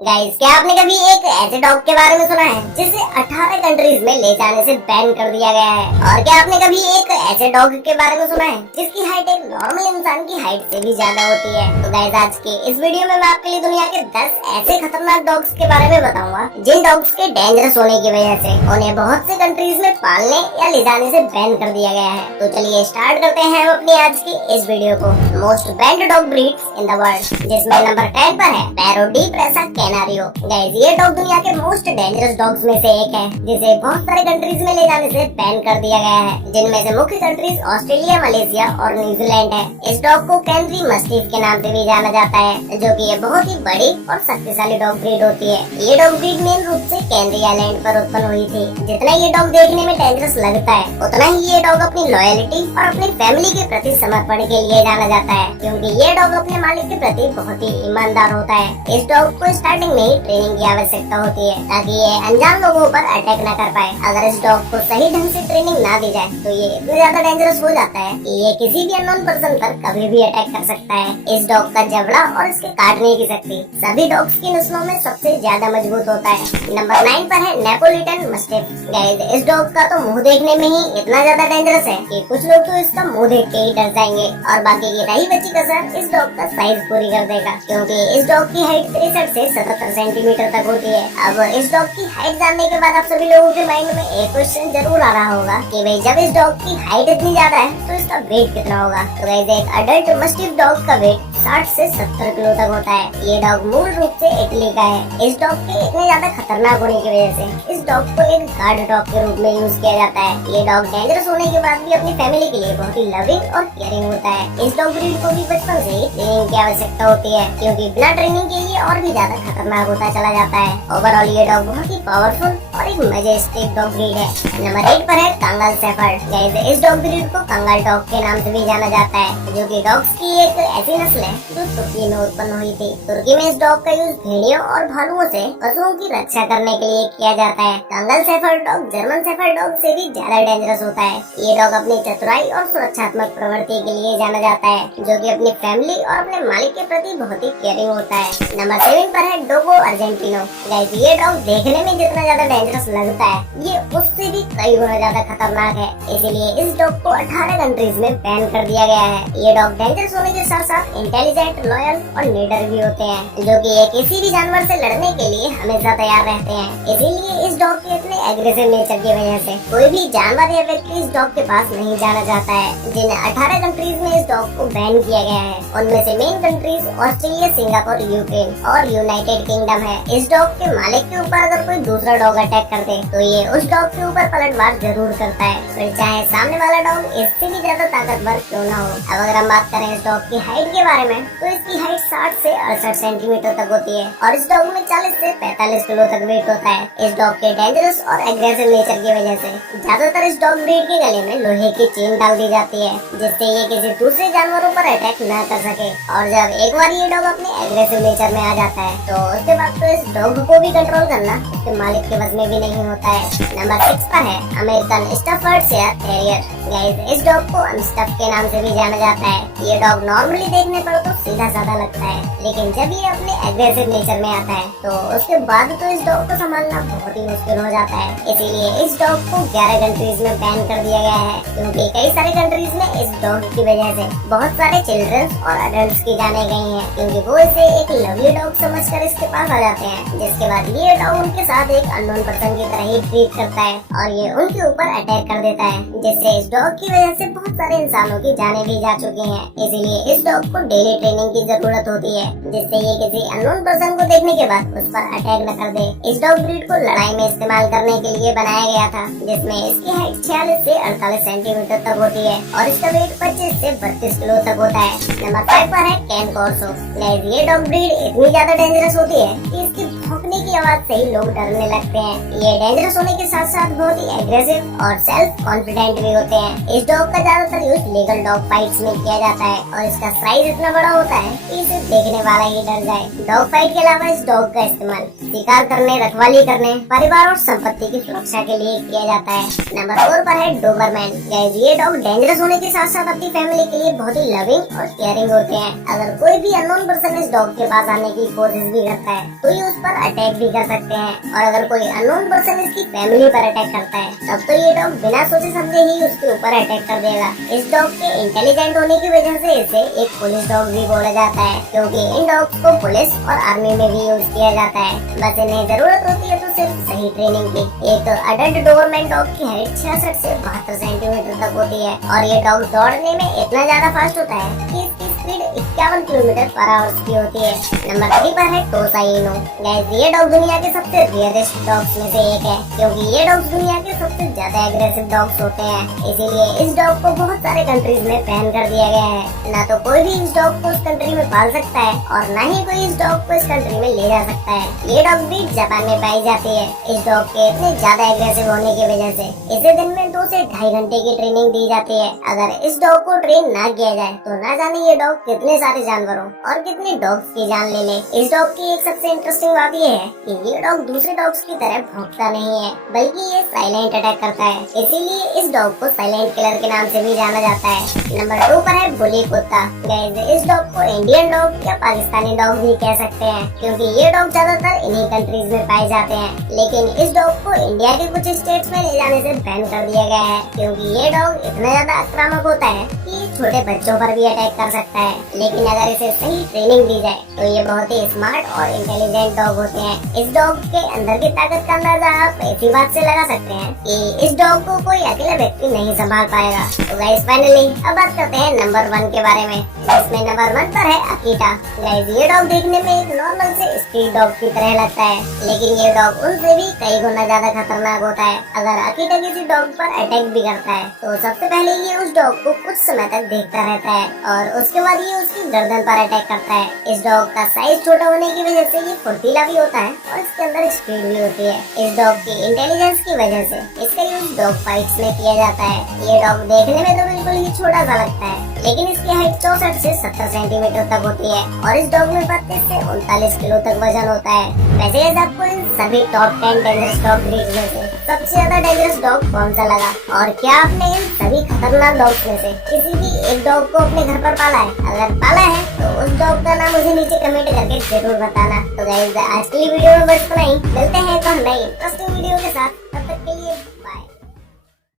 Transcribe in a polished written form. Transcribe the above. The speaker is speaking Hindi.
गाइस, क्या आपने कभी एक ऐसे डॉग के बारे में सुना है जिसे 18 कंट्रीज में ले जाने से बैन कर दिया गया है? और क्या आपने कभी एक ऐसे डॉग के बारे में सुना है जिसकी हाइट एक नॉर्मल इंसान की हाइट से भी ज्यादा होती है? तो गाइस, आज के इस वीडियो में मैं आपके लिए दुनिया के 10 ऐसे खतरनाक डॉग्स के बारे में बताऊंगा जिन डॉग्स के डेंजरस होने की वजह से उन्हें बहुत से कंट्रीज में पालने या ले जाने से बैन कर दिया गया है। तो चलिए स्टार्ट करते हैं हम अपनी आज की इस वीडियो को। Most band dog breeds in the world, जिसमें नंबर 10 पर है पैरोडी प्रेसा कैनारियो। गाइस, ये डॉग दुनिया के मोस्ट डेंजरस डॉग्स में से एक है जिसे बहुत सारे कंट्रीज में ले जाने से बैन कर दिया गया है, जिनमें से मुख्य कंट्रीज ऑस्ट्रेलिया, मलेशिया और न्यूजीलैंड है। इस डॉग को कैनरी मस्टिफ के नाम से भी जाना जाता है, जो कि ये बहुत ही बड़ी और शक्तिशाली डॉग ब्रीड होती है। ये डॉग ब्रीड मेन रूप से कैनरी आइलैंड पर उत्पन्न हुई थी। जितना ये डॉग देखने में डेंजरस लगता है, उतना ही ये डॉग अपनी लॉयलिटी और अपनी फैमिली के प्रति समर्पण के लिए जाना जाता है, क्योंकि ये डॉग अपने मालिक के प्रति बहुत ही ईमानदार होता है। इस डॉग को स्टार्टिंग में ही ट्रेनिंग की आवश्यकता होती है ताकि ये अनजान लोगों पर अटैक न कर पाए। अगर इस डॉग को सही ढंग से ट्रेनिंग ना दी जाए तो ये इतना ज्यादा डेंजरस हो जाता है कि ये किसी भी अननोन पर्सन पर कभी भी अटैक कर सकता है। इस डॉग का जबड़ा और इसके काटने की शक्ति सभी डॉग्स की नस्लों में सबसे ज्यादा मजबूत होता है। नंबर 9 पर है नेपोलिटन मस्टिफ। गाइस, इस डॉग का तो मुंह देखने में ही इतना ज्यादा डेंजरस है कि कुछ लोग तो इसका मुंह देख के ही डर जाएंगे, और बाकी की रही बची कसर इस डॉग का साइज पूरी कर देगा, क्योंकि इस डॉग की हाइट 63 से 77 सेंटीमीटर तक होती है। अब इस डॉग की हाइट जानने के बाद आप सभी लोगों के माइंड में एक क्वेश्चन जरूर आ रहा होगा कि भाई, जब इस डॉग की हाइट इतनी ज्यादा है तो इसका वेट कितना होगा? तो गाइस, एक अडल्ट मस्टिफ डॉग का वेट 60 से 70 किलो तक होता है। ये डॉग मूल रूप से इटली का है। इस डॉग के इतने ज्यादा खतरनाक होने की वजह से इस डॉग को एक गार्ड डॉग के रूप में यूज किया जाता है। ये डॉग डेंजरस होने के बाद भी अपनी फैमिली के लिए बहुत ही लविंग और केयरिंग होता है। इस डॉग ब्रीड को भी बचपन से ही ट्रेनिंग की आवश्यकता होती है, क्योंकि बिना ट्रेनिंग के ये और भी ज्यादा खतरनाक होता चला जाता है। ओवरऑल ये डॉग बहुत ही पावरफुल और एक मजेस्टिक डॉग ब्रीड है। नंबर 8 पर है कंगाल शेफर्ड। गाइस, इस डॉग ब्रीड को कंगाल डॉग के नाम से भी जाना जाता है, जो कि डॉग्स की एक ऐसी नस्ल है जो तुर्की में उत्पन्न हुई थी। तुर्की में इस डॉग का यूज भेड़ियों और भालुओं से पशुओं की रक्षा करने के लिए किया जाता है। कंगाल shepherd dog German shepherd dog से भी ज्यादा डेंजरस होता है। ये डॉग अपनी चतुराई और सुरक्षात्मक प्रवृत्ति के लिए जाना जाता है, जो कि अपनी फैमिली और अपने मालिक के प्रति बहुत ही केयरिंग होता है। नंबर 7 पर है डोगो अर्जेंटिनो। गाइस, ये डॉग देखने में जितना ज्यादा डेंजरस लगता है, ये उससे भी कई गुना ज्यादा खतरनाक है। इसीलिए इस डॉग को 18 कंट्रीज में बैन कर दिया गया है। ये डॉग डेंजरस होने के साथ साथ इंटेलिजेंट, लॉयल और लीडर भी होते हैं, जो कि ये किसी भी जानवर से लड़ने के लिए हमेशा तैयार रहते हैं। इसीलिए इस डॉग के इतने एग्रेसिव नेचर की वजह से कोई भी जानवर या व्यक्ति इस डॉग के पास नहीं जाना चाहता है। जिन 18 कंट्रीज में इस डॉग को बैन किया गया है, उनमें से main countries Australia, Singapore, Ukraine और यूनाइटेड किंगडम है। इस डॉग के मालिक के ऊपर अगर कोई दूसरा डॉग अटैक कर दे तो ये उस डॉग के ऊपर पलटवार जरूर करता है, फिर चाहे सामने वाला डॉग इससे भी ज्यादा ताकतवर क्यों ना हो। अब अगर हम बात करें इस डॉग की हाइट के बारे में, तो इसकी हाइट 60 से 68 सेंटीमीटर तक होती है, और इस डॉग में 40 से 45 किलो तक वेट होता है। इस डॉग के डेंजरस और एग्रेसिव नेचर की वजह से ज्यादातर इस डॉग ब्रीड के गले में लोहे की चेन डाल दी जाती है, जिससे ये किसी दूसरे जानवरों पर अटैक न कर सके। और जब एक बार ये डॉग अपने एग्रेसिव नेचर में आ जाता है, तो उसके बाद तो इस डॉग को भी कंट्रोल करना उसके मालिक के बस में भी नहीं होता है। नंबर 6 पर है अमेरिकन स्टफर्डशायर टेरियर। गाइस, इस डॉग को अनस्टफ के नाम से भी जाना जाता है। ये डॉग नॉर्मली देखने पर तो सीधा साधा लगता है, लेकिन जब ये अपने एग्रेसिव नेचर में आता है तो उसके बाद तो इस डॉग को संभालना बहुत ही मुश्किल हो जाता है। इसीलिए इस डॉग को 11 कंट्रीज में बैन कर दिया गया है, क्योंकि कई सारे कंट्रीज में इस डॉग की वजह से बहुत सारे चिल्ड्रंस और अडल्ट्स की जाने गई हैं, क्योंकि वो इसे एक लवली डॉग समझकर इसके पास आ जाते हैं, जिसके बाद ये डॉग उनके साथ एक अननोन पर्सन की तरह ही ट्रीट करता है और ये उनके ऊपर अटैक कर देता है, जिससे इस डॉग की वजह से बहुत सारे इंसानों की जानें भी जा चुकी हैं। इसीलिए इस डॉग को डेली ट्रेनिंग की जरूरत होती है, जिससे ये किसी अननोन पर्सन को देखने के बाद उस पर अटैक न कर दे। इस डॉग ब्रीड को लड़ाई में इस्तेमाल करने के लिए बनाया गया था, जिसमें इसकी हाइट 46 से 48 सेंटीमीटर तक होती है और इसका वेट 25 से 32 किलो तक होता है। नंबर 5 पर है कैन कॉर्सो। ये डॉग ब्रीड इतनी ज्यादा डेंजरस होती है कि इसकी भौंकने की आवाज से ही लोग डरने लगते हैं। ये डेंजरस होने के साथ साथ बहुत ही एग्रेसिव और सेल्फ कॉन्फिडेंट भी होते हैं। इस डॉग का ज्यादातर यूज लीगल डॉग फाइट्स में किया जाता है और इसका साइज इतना बड़ा होता है कि इसे देखने वाला ही डर जाए। डॉग फाइट के अलावा इस डॉग का इस्तेमाल शिकार करने, रखवाली करने, परिवार और संपत्ति की सुरक्षा के लिए किया जाता है। नंबर 4 पर है डोबरमैन। ये डॉग डेंजरस होने के साथ साथ अपनी फैमिली के लिए बहुत ही लविंग और केयरिंग होते हैं। अगर कोई भी अननोन पर्सन इस डॉग के पास आने की कोशिश भी करता है तो ये उस पर अटैक भी कर सकते हैं, और अगर कोई अननोन पर्सन इसकी फैमिली पर अटैक करता है तब तो ये डॉग बिना सोचे समझे ही उसके ऊपर अटैक कर देगा। इस डॉग के इंटेलिजेंट होने की वजह से इसे एक पुलिस डॉग भी बोला जाता है, क्योंकि इन डॉग्स को पुलिस और आर्मी में भी यूज किया जाता है। बस इन्हें जरूरत होती है तो सिर्फ सही ट्रेनिंग की। एक अडल्ट डोबरमैन डॉग की हाइट 66 से 72 सेंटीमीटर तक होती है और ये डॉग दौड़ने में इतना ज्यादा फास्ट होता है कि इसकी स्पीड 51 किलोमीटर पर आवर की होती है। नंबर 3 पर है टोसा इनु। ये डॉग दुनिया के सबसे रेयरेस्ट डॉग्स में से एक है, क्योंकि ये डॉग्स दुनिया के सबसे ज्यादा एग्रेसिव डॉग्स होते हैं। इसीलिए इस डॉग को बहुत सारे कंट्रीज में बैन कर दिया गया है। ना तो कोई भी इस डॉग को उस कंट्री में पाल सकता है और ना ही कोई इस डॉग को इस कंट्री में ले जा सकता है। ये डॉग ब्रीड जापान में पाई जाती है। इस डॉग के इतने ज्यादा एग्रेसिव होने की वजह से इसे दिन में 2 से 2.5 घंटे की ट्रेनिंग दी जाती है। अगर इस डॉग को ट्रेन ना किया जाए तो ना जाने ये डॉग कितने सारे जानवरों और कितने डॉग्स की जान ले ले। इस डॉग की एक सबसे इंटरेस्टिंग बात ये है कि ये डॉग दूसरे डॉग्स की तरह भौंकता नहीं है, बल्कि ये साइलेंट अटैक करता है। इसीलिए इस डॉग को साइलेंट किलर के नाम से भी जाना जाता है। नंबर 2 पर है बुली कुत्ता। इस डॉग को इंडियन डॉग या पाकिस्तानी डॉग भी कह सकते हैं, क्योंकि ये डॉग ज्यादातर इन्हीं कंट्रीज में पाए जाते हैं। लेकिन इस डॉग को इंडिया के कुछ स्टेट्स में ले जाने से बैन कर दिया गया है, क्योंकि ये डॉग इतना ज्यादा आक्रामक होता है कि ये छोटे बच्चों पर भी अटैक कर सकता है। लेकिन अगर इसे सही ट्रेनिंग दी जाए तो ये बहुत ही स्मार्ट और इंटेलिजेंट डॉग होते हैं। इस डॉग के अंदर की ताकत का अंदाजा आप ऐसी बात से लगा सकते हैं कि इस डॉग को कोई अकेला व्यक्ति नहीं संभाल पाएगा। तो गाइस फाइनली अब बात करते हैं नंबर 1 के बारे में। इसमें नंबर 1 पर है अकीटा। गाइस ये डॉग देखने में एक नॉर्मल से स्ट्रीट डॉग की तरह लगता है, लेकिन ये डॉग उनसे भी कई गुना ज्यादा खतरनाक होता है। अगर अकीटा किसी डॉग पर अटैक भी करता है तो सबसे पहले ये उस डॉग को कुछ समय तक देखता रहता है और उसके बाद ये उसकी गर्दन पर अटैक करता है। इस डॉग का साइज छोटा होने की वजह से ये फुर्तीला भी होता है और इसके अंदर स्पीड भी होती है। इस डॉग की इंटेलिजेंस की वजह से इसका यूज डॉग फाइट्स में किया जाता है। ये डॉग देखने में तो बिल्कुल ही छोटा सा लगता है, लेकिन इसकी हाइट 64 से 70 सेंटीमीटर तक होती है और इस डॉग में 32 से 39 किलो तक वजन होता है। वैसे आपको इन सभी टॉप 10 डेंजरस डॉग ब्रीड में से सबसे ज्यादा डेंजरस डॉग कौन सा लगा, और क्या आपने इन सभी खतरनाक डॉग्स में से किसी भी एक डॉग को अपने घर पर पाला है? अगर पाला है तो उस डॉग का नाम मुझे नीचे कमेंट करके जरूर बताना। तो गाइस आज की वीडियो में बस इतना ही। मिलते हैं एक और नई इंटरेस्टिंग वीडियो के साथ, तब तक के लिए